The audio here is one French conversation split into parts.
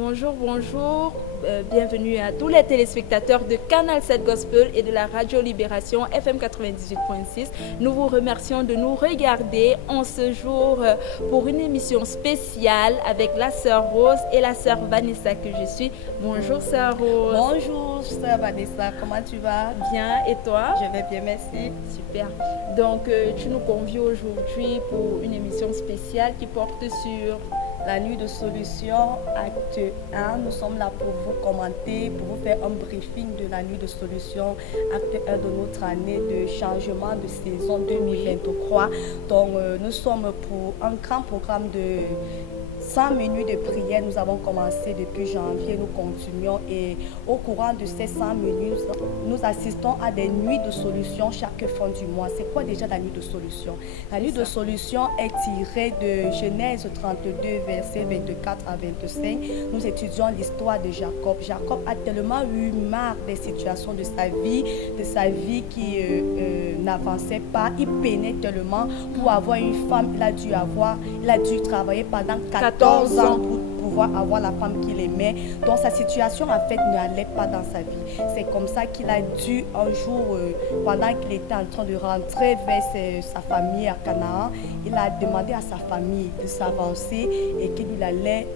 Bonjour, bonjour. Bienvenue à tous les téléspectateurs de Canal 7 Gospel et de la Radio Libération FM 98.6. Nous vous remercions de nous regarder en ce jour pour une émission spéciale avec la sœur Rose et la sœur Vanessa que je suis. Bonjour sœur Rose. Bonjour sœur Vanessa, comment tu vas? Bien, et toi? Je vais bien, merci. Super. Donc tu nous convies aujourd'hui pour une émission spéciale qui porte sur la nuit de solution, acte 1. Nous sommes là pour vous commenter, pour vous faire un briefing de la nuit de solution, acte 1 de notre année de changement de saison 2023. Donc, nous sommes pour un grand programme de 100 minutes de prière. Nous avons commencé depuis janvier, nous continuons et au courant de ces 100 minutes, nous assistons à des nuits de solution chaque fin du mois. C'est quoi déjà la nuit de solution? La nuit de solution est tirée de Genèse 32, versets 24 à 25. Nous étudions l'histoire de Jacob. Jacob a tellement eu marre des situations de sa vie qui n'avançait pas. Il peinait tellement pour avoir une femme. Il a dû travailler pendant 14 ans pour pouvoir avoir la femme qu'il aimait. Donc sa situation en fait n'allait pas dans sa vie. C'est comme ça qu'il a dû un jour, pendant qu'il était en train de rentrer vers sa famille à Canaan, il a demandé à sa famille de s'avancer et qu'il allait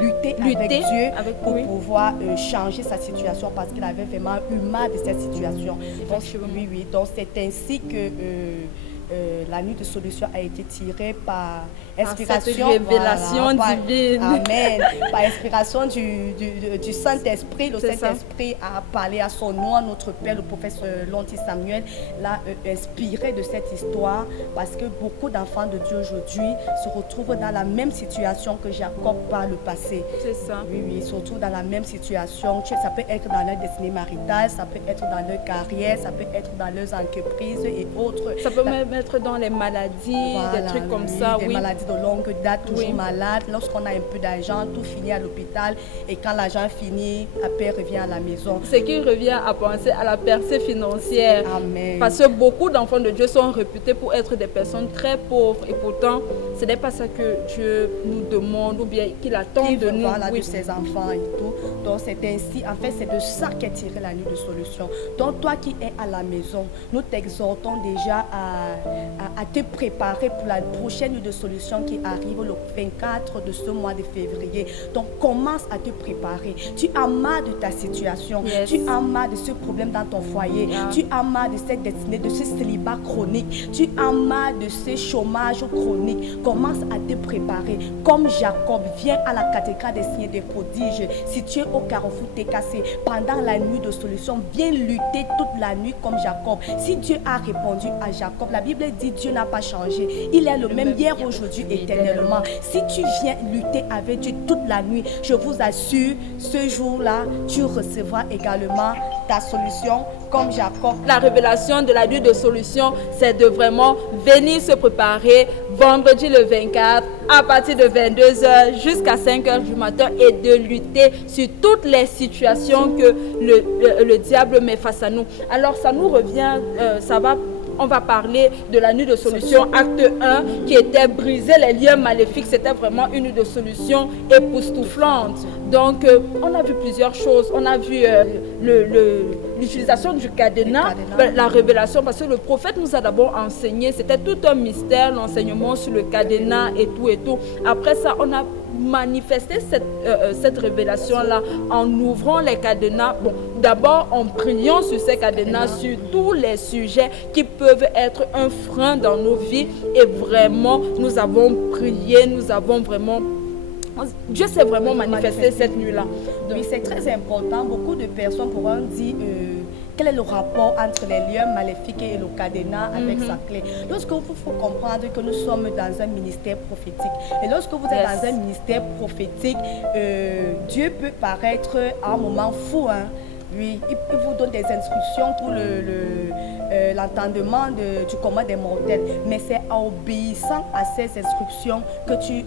lutter avec Dieu pour pouvoir changer sa situation parce qu'il avait vraiment eu marre de cette situation. Donc c'est ainsi que la nuit de solution a été tirée par inspiration, cette révélation divine. Amen. Par inspiration du Saint-Esprit. Le Saint-Esprit a parlé à son nom, à notre Père, le prophète Lonti Samuel, l'a inspiré de cette histoire parce que beaucoup d'enfants de Dieu aujourd'hui se retrouvent dans la même situation que Jacob par le passé. C'est ça. Oui, ils se retrouvent dans la même situation. Ça peut être dans leur destinée maritale, ça peut être dans leur carrière, ça peut être dans leurs entreprises et autres. Ça peut même être dans les maladies, des trucs comme ça. Des maladies de longue date, toujours malade. Lorsqu'on a un peu d'argent, tout finit à l'hôpital. Et quand l'argent finit, après revient à la maison. Ce qui revient à penser à la percée financière. Amen. Parce que beaucoup d'enfants de Dieu sont réputés pour être des personnes très pauvres. Et pourtant, ce n'est pas ça que Dieu nous demande ou bien qu'il attend de nous. De ses enfants et tout. Donc c'est ainsi, en fait, c'est de ça qu'est tirée la nuit de solution. Donc toi qui es à la maison, nous t'exhortons déjà à te préparer pour la prochaine nuit de solution qui arrive le 24 de ce mois de février. Donc commence à te préparer. Tu as marre de ta situation. Tu as marre de ce problème dans ton foyer. Tu as marre de cette destinée, de ce célibat chronique. Tu as marre de ce chômage chronique. Commence à te préparer. Comme Jacob, viens à la cathédrale des signes des prodiges. Si tu es au carrefour TKC, pendant la nuit de solution, viens lutter toute la nuit comme Jacob. Si Dieu a répondu à Jacob, la Bible dit Dieu n'a pas changé. Il est le même hier, aujourd'hui, éternellement. Si tu viens lutter avec Dieu toute la nuit, je vous assure, ce jour-là, tu recevras également ta solution comme Jacob. La révélation de la nuit de solution, c'est de vraiment venir se préparer vendredi le 24 à partir de 22h jusqu'à 5h du matin et de lutter sur toutes les situations que le diable met face à nous. Alors ça nous revient, on va parler de la nuit de solution, acte 1, qui était briser les liens maléfiques. C'était vraiment une nuit de solution époustouflante. Donc, on a vu plusieurs choses. On a vu l'utilisation du cadenas, la révélation, parce que le prophète nous a d'abord enseigné. C'était tout un mystère, l'enseignement sur le cadenas et tout et tout. Après ça, on a manifester cette révélation-là en ouvrant les cadenas. Bon, d'abord en priant sur ces cadenas, sur tous les sujets qui peuvent être un frein dans nos vies. Et vraiment, nous avons prié, nous avons vraiment... Dieu s'est vraiment manifesté cette nuit-là. Oui, c'est très important. Beaucoup de personnes pourront dire... quel est le rapport entre les liens maléfiques et le cadenas avec sa clé? Lorsque vous faut comprendre que nous sommes dans un ministère prophétique. Et lorsque vous êtes dans un ministère prophétique, Dieu peut paraître à un moment fou. Oui, il vous donne des instructions pour l'entendement du commun des mortels. Mais c'est en obéissant à ces instructions que tu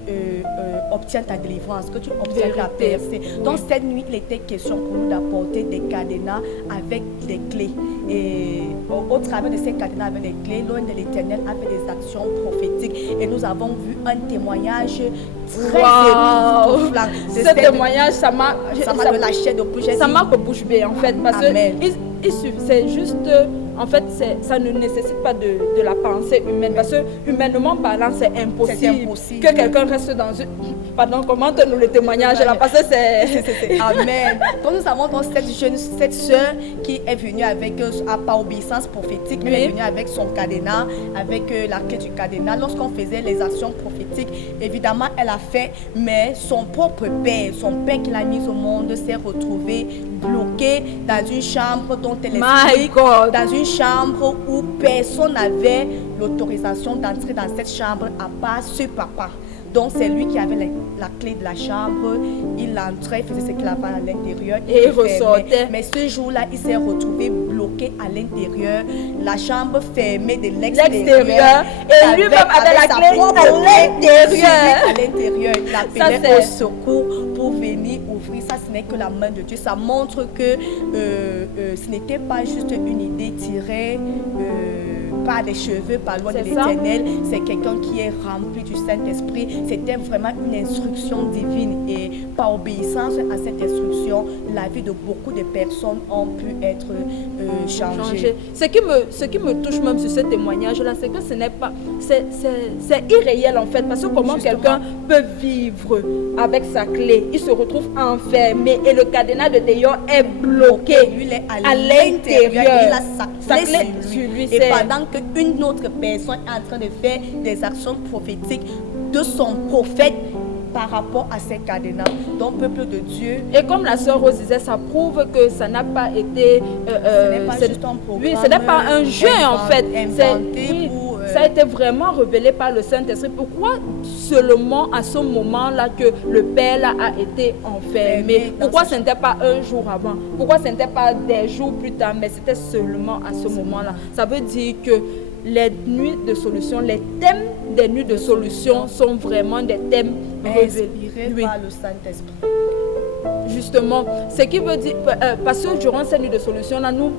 obtiens ta délivrance, que tu obtiens ta percée. Donc cette nuit, il était question pour nous d'apporter des cadenas avec des clés. Et au travers de ces cadenas avec des clés, l'Ange de l'Éternel a fait des actions prophétiques. Et nous avons vu un témoignage très émouvant. Ce témoignage, ça m'a de la chair de poule. Ça m'a bouche bée en fait, parce que c'est juste, en fait, ça ne nécessite pas de la pensée humaine, parce que humainement parlant, c'est impossible que quelqu'un reste dans une... Pardon, commente-nous le témoignage là, parce que c'est... Amen. Donc nous avons donc cette sœur qui est venue avec, par obéissance prophétique, elle est venue avec son cadenas, avec la clé du cadenas. Lorsqu'on faisait les actions prophétiques, évidemment, elle a fait, mais son propre père, son père qui l'a mise au monde, s'est retrouvé bloqué dans une chambre dont elle explique, dans une chambre où personne n'avait l'autorisation d'entrer dans cette chambre à part ce papa. Donc c'est lui qui avait la clé de la chambre, il entrait, faisait ce qu'il avait à l'intérieur et il ressortait. Mais ce jour-là, il s'est retrouvé bloqué à l'intérieur, la chambre fermée de l'extérieur. Et lui-même avait la clé à l'intérieur. Il appelait au secours pour venir ouvrir. Ça, ce n'est que la main de Dieu. Ça montre que ce n'était pas juste une idée tirée par des cheveux, par loin de l'Éternel. C'est quelqu'un qui est rempli du Saint-Esprit. C'était vraiment une instruction divine. Et par obéissance à cette instruction, la vie de beaucoup de personnes ont pu être changées. Ce qui me touche même sur ce témoignage-là, c'est que ce n'est pas... C'est irréel en fait. Parce que comment quelqu'un peut vivre avec sa clé? Il se retrouve enfermé et le cadenas de dehors est bloqué. Lui, il est à l'intérieur. Il a sa clé sur lui. Et pendant qu'une autre personne est en train de faire des actions prophétiques de son prophète par rapport à ces cadenas. Donc, peuple de Dieu. Et comme la sœur Rose disait, ça prouve que ça n'a pas été... ce n'est pas juste un programme. Oui, ce n'est pas un jeu en fait. Inventé pour... Ça a été vraiment révélé par le Saint-Esprit. Pourquoi seulement à ce moment-là que le Père là, a été enfermé? Pourquoi ce n'était pas un jour avant? Pourquoi ce n'était pas des jours plus tard? Mais c'était seulement à ce moment-là. Ça veut dire que les nuits de solution, les thèmes des nuits de solution sont vraiment des thèmes inspirés par le Saint-Esprit. Justement, ce qui veut dire, parce que durant ces nuits de solution, là, nous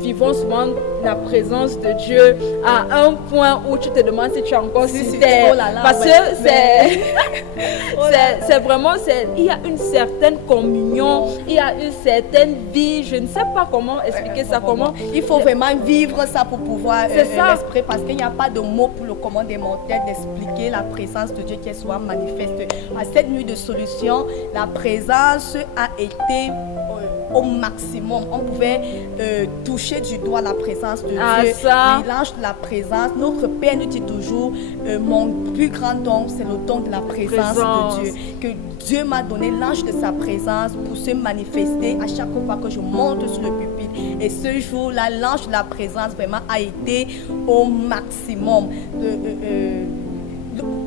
vivons souvent la présence de Dieu à un point où tu te demandes si tu es encore sur terre. Parce que c'est vraiment, il y a une certaine communion, il y a une certaine vie. Je ne sais pas comment expliquer ça. Il faut vraiment vivre ça pour pouvoir l'exprimer, parce qu'il n'y a pas de mots pour le commun des mortels d'expliquer la présence de Dieu qui soit manifeste. À cette nuit de solution, la présence a été au maximum. On pouvait toucher du doigt la présence de Dieu. L'ange de la présence. Notre Père nous dit toujours, mon plus grand don, c'est le don de la présence de Dieu. Que Dieu m'a donné l'ange de sa présence pour se manifester à chaque fois que je monte sur le pupitre. Et ce jour-là, l'ange de la présence vraiment a été au maximum.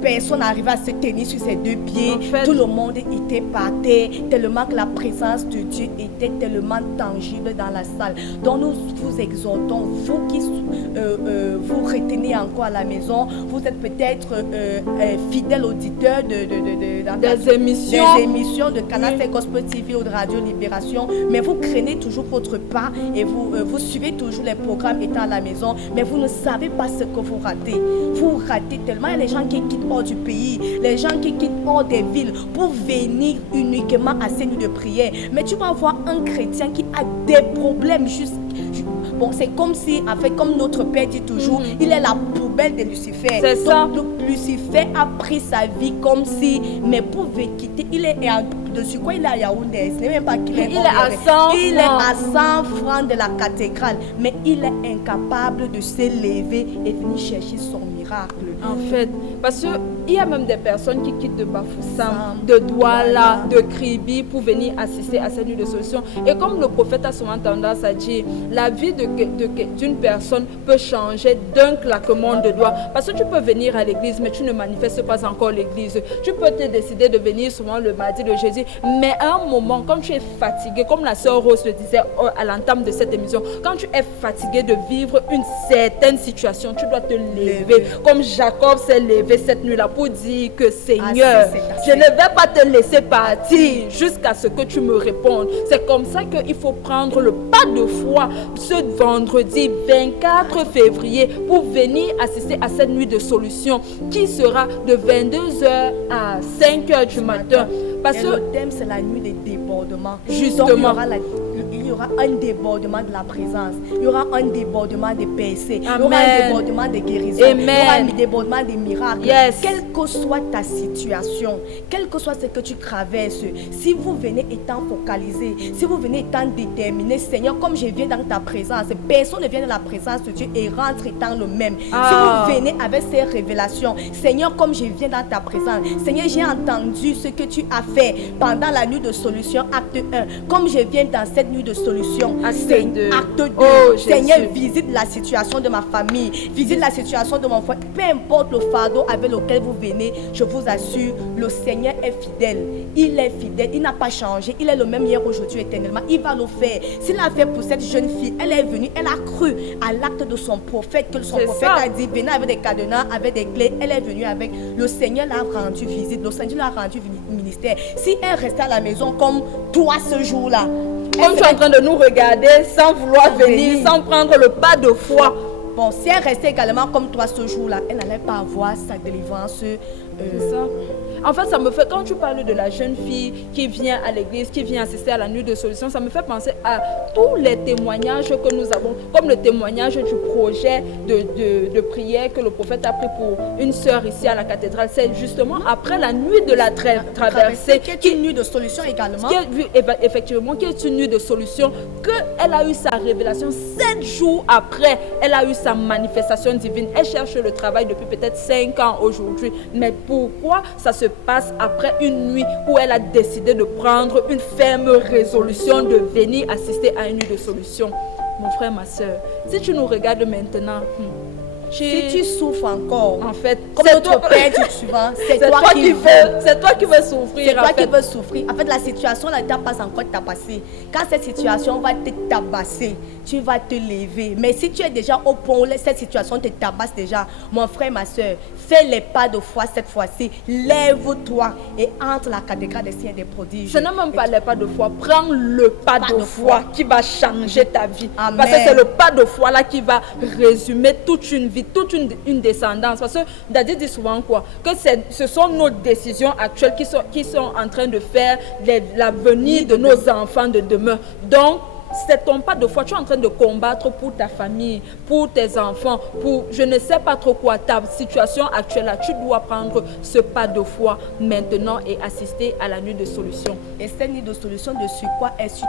Personne n'arrivait à se tenir sur ses deux pieds. En fait, tout le monde était par terre, tellement que la présence de Dieu était tellement tangible dans la salle. Donc nous vous exhortons, vous qui vous retenez encore à la maison, vous êtes peut-être fidèles auditeurs des émissions de Canal Gospel TV ou de Radio Libération, mais vous craignez toujours votre pas et vous suivez toujours les programmes étant à la maison, mais vous ne savez pas ce que vous ratez. Vous ratez tellement. Il y a les gens qui quittent hors du pays, les gens qui quittent hors des villes pour venir uniquement à ces nuits de prière. Mais tu vas voir un chrétien qui a des problèmes bon, c'est comme si, en fait, comme notre Père dit toujours, il est la poubelle de Lucifer. C'est ça. Donc, Lucifer a pris sa vie comme si, mais pour quitter, il est dessus quoi, il est à Yaoundé, ce n'est même pas qu'il est. Il est à 100 francs. Il est à 100 francs de la cathédrale, mais il est incapable de se lever et venir chercher son miracle. En fait, parce qu'il y a même des personnes qui quittent de Bafoussam, de Douala, de Kribi pour venir assister à cette nuit de solution. Et comme le prophète a souvent tendance à dire, la vie d'une personne peut changer d'un claquement de doigts. Parce que tu peux venir à l'église, mais tu ne manifestes pas encore l'église. Tu peux te décider de venir souvent le mardi de Jésus, mais à un moment, quand tu es fatigué, comme la sœur Rose le disait à l'entame de cette émission, quand tu es fatigué de vivre une certaine situation, tu dois te lever. Comme Jacob s'est levé cette nuit-là pour pour dire que Seigneur, Assez, c'est assez. je ne vais pas te laisser partir jusqu'à ce que tu me répondes. C'est comme ça qu'il faut prendre le pas de foi ce vendredi 24 février pour venir assister à cette nuit de solution qui sera de 22h à 5h du matin. Parce Et que le thème, c'est la nuit des débordements. Justement. Donc, il y aura un débordement de la présence. Il y aura un débordement des percées. Il y aura un Amen. débordement des guérisons. Amen. Il y aura un débordement des miracles. Yes. Quelle que soit ta situation, quel que soit ce que tu traverses, si vous venez étant focalisé, si vous venez étant déterminé, Seigneur, comme je viens dans ta présence, personne ne vient dans la présence de Dieu et rentre étant le même. Ah. Si vous venez avec ces révélations, Seigneur, comme je viens dans ta présence, Seigneur, j'ai entendu ce que tu as fait pendant la nuit de solution, acte 1. Comme je viens dans cette nuit de solution, Acte c'est 2. acte 2. Oh, Seigneur, Jésus. visite la situation de ma famille, visite la situation de mon frère, peu importe le fardeau avec lequel vous venez, je vous assure, le Seigneur est fidèle. Il est fidèle, il n'a pas changé, il est le même hier, aujourd'hui, éternellement. Il va le faire. S'il l'a fait pour cette jeune fille, elle est venue, elle a cru à l'acte de son prophète, que son C'est prophète ça. a dit, venez avec des cadenas, avec des clés. Elle est venue avec. Le Seigneur l'a rendu visite, le Seigneur l'a rendu ministère. Si elle restait à la maison comme toi ce jour-là, comme tu es en train de nous regarder sans vouloir venir, sans prendre le pas de foi. bon, si elle restait également comme toi ce jour-là, elle n'allait pas avoir sa délivrance. C'est ça. En fait, ça me fait, quand tu parles de la jeune fille qui vient à l'église, qui vient assister à la nuit de solution, ça me fait penser à tous les témoignages que nous avons, comme le témoignage du projet de prière que le prophète a pris pour une sœur ici à la cathédrale. C'est justement après la nuit de la traversée, qui est une nuit de solution également. Effectivement, qui est une nuit de solution, qu'elle a eu sa révélation 7 jours après, elle a eu sa manifestation divine. Elle cherche le travail depuis peut-être 5 ans aujourd'hui. Mais pourquoi ça se passe après une nuit où elle a décidé de prendre une ferme résolution de venir assister à une nuit de solution? Mon frère, ma soeur, si tu nous regardes maintenant, Si tu souffres encore, en fait, comme c'est notre toi- Père du suivant, c'est c'est toi qui veux. c'est toi qui veux souffrir. C'est en toi fait. qui veux souffrir. En fait, la situation là, t'as pas encore tabassé. Quand cette situation va te tabasser, tu vas te lever. Mais si tu es déjà au point où cette situation te tabasse déjà, mon frère, ma soeur, fais les pas de foi cette fois-ci. Lève-toi et entre la cathédrale des signes et des prodiges. Ce n'est même pas les pas de foi. Prends le pas de foi qui va changer ta vie. Amen. Parce que c'est le pas de foi là qui va résumer toute une vie, toute une descendance. Parce que Daddy dit souvent quoi? Que ce sont nos décisions actuelles qui sont en train de faire l'avenir de nos enfants de demain. Donc, c'est ton pas de foi. Tu es en train de combattre pour ta famille, pour tes enfants, pour je ne sais pas trop quoi, ta situation actuelle là. Tu dois prendre ce pas de foi maintenant et assister à la nuit de solution. Et cette nuit de solution de sur quoi est sur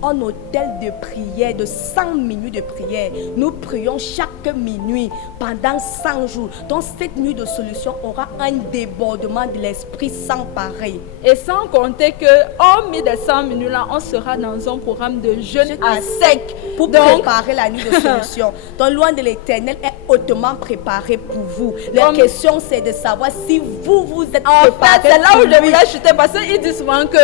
un hôtel de prière de 100 minutes de prière. Nous prions chaque minuit pendant 100 jours. Donc cette nuit de solution aura un débordement de l'esprit sans pareil. Et sans compter que hormis des 100 minutes là, on sera dans un programme de jeûne à sec. Pour Donc, préparer la nuit de solution. Donc loin de l'Éternel est hautement préparé pour vous. La Comme- question c'est de savoir si vous êtes en préparé. fait, c'est là où pour je lui. voulais chuter parce qu'il dit souvent que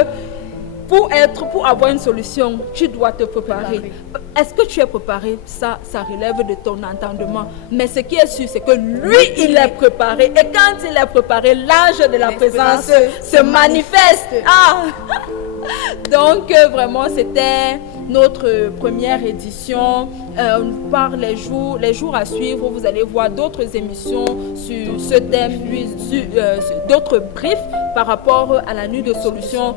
pour avoir une solution, tu dois te préparer. Est-ce que tu es préparé? Ça relève de ton entendement. Mais ce qui est sûr, c'est que lui, il est préparé. Et quand il est préparé, l'ange de la présence se manifeste. Ah! Donc, vraiment, c'était notre première édition. Par les jours à suivre, vous allez voir d'autres émissions sur ce thème, d'autres briefs par rapport à la nuit de solution,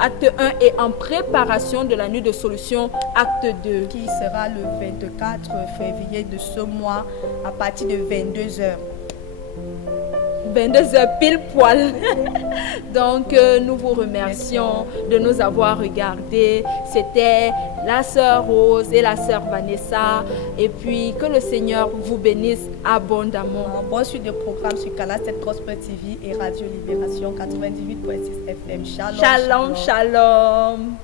acte 1 et en préparation de la nuit de solution, acte 2. Qui sera le 24 février de ce mois à partir de 22h. 22h pile poil. Donc, nous vous remercions de nous avoir regardés. C'était la sœur Rose et la sœur Vanessa. Et puis, que le Seigneur vous bénisse abondamment. Bonne suite de programme sur Canal 7 Gospel TV et Radio Libération 98.6 FM. Shalom. Shalom, shalom.